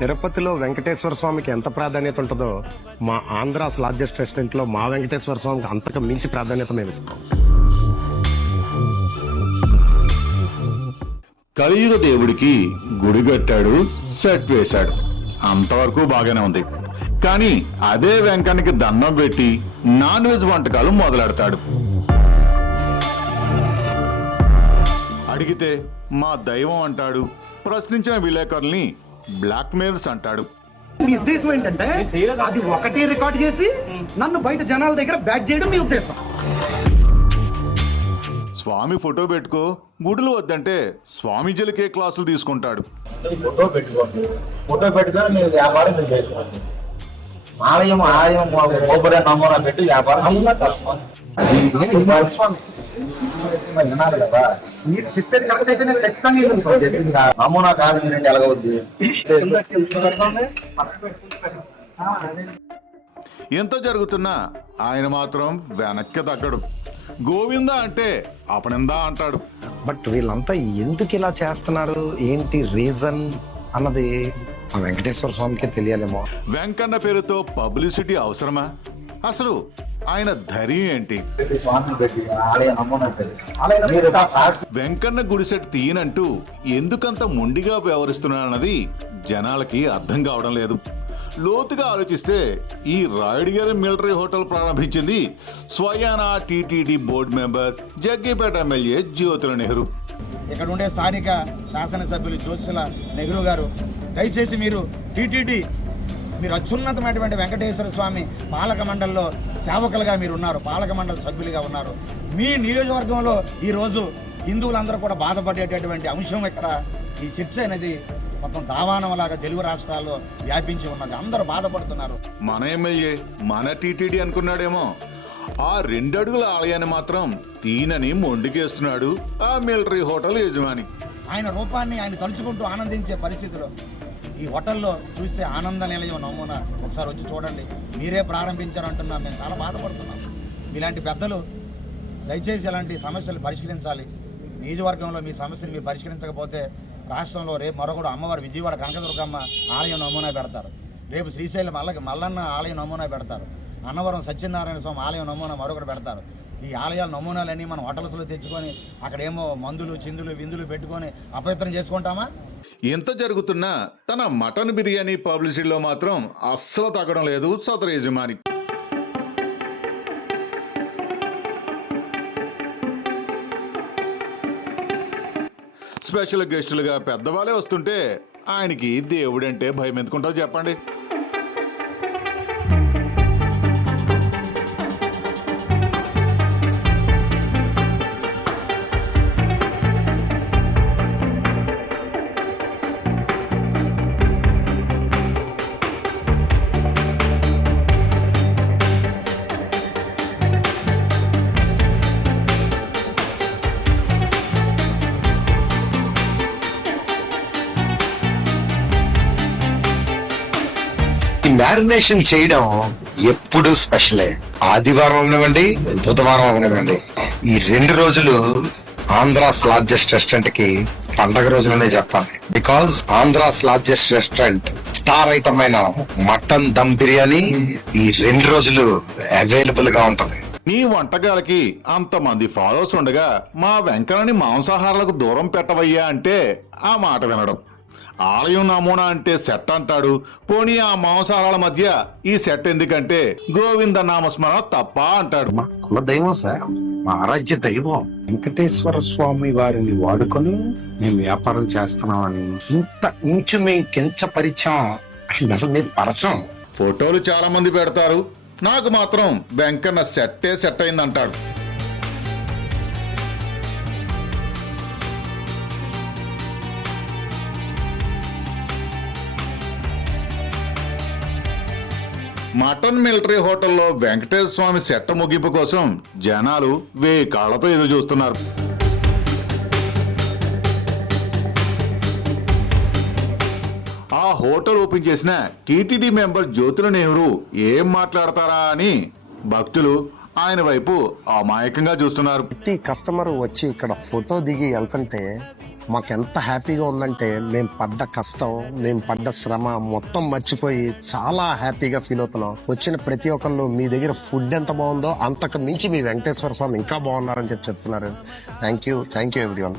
తిరుపతిలో వెంకటేశ్వర స్వామికి ఎంత ప్రాధాన్యత ఉంటుందో మా ఆంధ్ర లార్జెస్ట్ రెస్టారెంట్లో మా వెంకటేశ్వర స్వామికి అంతకు మించి ప్రాధాన్యత మేము ఇస్తాం. కలియుగ దేవుడికి గుడి కట్టాడు సెట్ వేశాడు. అంతవరకు బాగానే ఉంది. కానీ అదే వెంకన్నకి దండం పెట్టి నాన్ వెజ్ వంటకాలు మొదలెడతాడు. అడిగితే మా దైవం అంటాడు ప్రశ్నించిన విలేకరుల్ని బ్లాక్మెయిల్స్ అంటాడు. మీ ఉద్దేశం ఏంటంటే అది ఒకటి రికార్డ్ చేసి నన్ను బయట జనాల దగ్గర బ్యాక్ చేయడం మీ ఉద్దేశం. స్వామి ఫోటో పెట్టుకో గుడులు వద్దంటే స్వామీజీలకే క్లాసులు తీసుకుంటాడు. ఫోటో పెట్టుకోండి. ఫోటో పెట్టుకొని మీరు వ్యాపారం మీరు చేసుకోండి ఆలయం ఆలయం ఓపెన్ నమూనా పెట్టి వ్యాపారం వినాలి కదా. మీరు చెప్పేది కరెక్ట్ అయితే నేను ఖచ్చితంగా. నమూనా కాదు మీరు ఎలాగవుద్ది? ఎంత జరుగుతున్నా ఆయన మాత్రం వెనక్కి తగ్గడు. గోవింద అంటే అపనిందా అంటాడు. బట్ వీళ్ళంతా ఎందుకు ఇలా చేస్తున్నారు? ఏంటి రీజన్ అన్నది ఆ వెంకటేశ్వర స్వామికే తెలియాలేమో. వెంకన్న పేరుతో పబ్లిసిటీ అవసరమా? అసలు ఆయన ధైర్యం ఏంటి? వెంకన్న గుడిసెట్ తీయనంటూ ఎందుకంత మొండిగా వ్యవహరిస్తున్నారన్నది జనాలకి అర్థం కావడం లేదు. లోతుగా ఆలోచిస్తే ఈ రాయుడిగారి మిలిటరీ హోటల్ ప్రారంభించింది స్వయానా TTD board member Jaggipeta MLA Jyothula Nehru. ఇక్కడ ఉండే స్థానిక శాసనసభ్యులు జ్యోతిషుల నెహ్రూ గారు దయచేసి మీరు టీటీడీ మీరు అత్యున్నతమైనటువంటి వెంకటేశ్వర స్వామి పాలక మండలిలో సేవకులుగా మీరు ఉన్నారు పాలక మండలి సభ్యులుగా ఉన్నారు. మీ నియోజకవర్గంలో ఈరోజు హిందువులందరూ కూడా బాధపడేటటువంటి అంశం ఇక్కడ ఈ చర్చ అనేది మొత్తం దావానంలాగా తెలుగు రాష్ట్రాల్లో వ్యాపించి ఉన్నది. అందరూ బాధపడుతున్నారు. మన ఎమ్మెల్యే మన టీటీడీ అనుకున్నాడేమో. ఆ రెండడుగుల ఆలయాన్ని మాత్రం తీనని మొండికేస్తున్నాడు ఆ మిలిటరీ హోటల్ యజమాని. ఆయన రూపాన్ని ఆయన తలుచుకుంటూ ఆనందించే పరిస్థితిలో ఈ హోటల్లో చూస్తే ఆనంద నిలయం నమూనా ఒకసారి వచ్చి చూడండి. మీరే ప్రారంభించారంటున్నా మేము చాలా బాధపడుతున్నాం. ఇలాంటి పెద్దలు దయచేసి ఇలాంటి సమస్యలు పరిష్కరించాలి. నియోజకవర్గంలో మీ సమస్యను మీరు పరిష్కరించకపోతే రాష్ట్రంలో రేపు మరొకడు అమ్మవారు విజయవాడ కనకదుర్గమ్మ ఆలయం నమూనా పెడతారు. రేపు శ్రీశైలం మల్ల మల్లన్న ఆలయం నమూనా పెడతారు. అన్నవరం సత్యనారాయణ స్వామి ఆలయం నమూనా మరొకటి పెడతారు. ఈ ఆలయాల నమూనాలన్నీ మనం హోటల్స్లో తెచ్చుకొని అక్కడేమో మందులు చిందులు విందులు పెట్టుకొని అపవిత్రం చేసుకుంటామా? ఎంత జరుగుతున్నా తన మటన్ బిర్యానీ పబ్లిసిటీలో మాత్రం అస్సలు తగ్గడం లేదు సదరు యజమానికి స్పెషల్ గెస్టులుగా పెద్దవాళ్ళే వస్తుంటే ఆయనకి దేవుడంటే భయం ఎందుకుంటుందో చెప్పండి. ఈ మ్యారినేషన్ చేయడం ఎప్పుడు స్పెషలే. ఆదివారం అవనివ్వండి బుధవారం అవనివ్వండి ఈ రెండు రోజులు ఆంధ్రాస్ లార్జెస్ట్ రెస్టారెంట్కి పండగ రోజులనే చెప్పాలి. Because Andhra's largest restaurant star item అయిన మటన్ దమ్ బిర్యానీ ఈ రెండు రోజులు అవైలబుల్గా ఉంటది. నీ వంటకాలకి అంతమంది ఫాలోవర్స్ ఉండగా మా వెంకటని మాంసాహారాలకు దూరం పెట్టవయ్యా అంటే ఆ మాట వినడం. ఆలయం నమూనా అంటే సెట్ అంటాడు. పోనీ ఆ మాంసాహారాల మధ్య ఈ సెట్ ఎందుకంటే గోవింద నామస్మరణ తప్ప అంటాడు. మా కుల దైవం సార్. మా ఆరాధ్య దైవం. వెంకటేశ్వర స్వామి వారిని వాడుకొని మేము వ్యాపారం చేస్తున్నామని ఇంత ఇంచు మేము కించపరిచాం అసలు మీరు పరచం. ఫోటోలు చాలా మంది పెడతారు. నాకు మాత్రం వెంకన్న సెట్టే సెట్ అయిందంటాడు. మటన్ మిలిటరీ హోటల్లో వెంకటేశ్వర స్వామి సెట్ట ముగింపు కోసం జనాలు వేయి కాళ్ళతో ఎదురు చూస్తున్నారు. ఆ హోటల్ ఓపెన్ చేసిన టీటీడీ మెంబర్ జ్యోతుల నెహ్రూ ఏం మాట్లాడతారా అని భక్తులు ఆయన వైపు అమాయకంగా చూస్తున్నారు. ప్రతి కస్టమర్ వచ్చి ఇక్కడ ఫోటో దిగి వెళ్తుంటే మాకెంత హ్యాపీగా ఉందంటే మేము పడ్డ కష్టం మేము పడ్డ శ్రమ మొత్తం మర్చిపోయి చాలా హ్యాపీగా ఫీల్ అవుతున్నాం. వచ్చిన ప్రతి ఒక్కళ్ళు మీ దగ్గర ఫుడ్ ఎంత బాగుందో అంతకు మించి మీ వెంకటేశ్వర స్వామి ఇంకా బాగున్నారని చెప్పి చెప్తున్నారు. Thank you thank you everyone.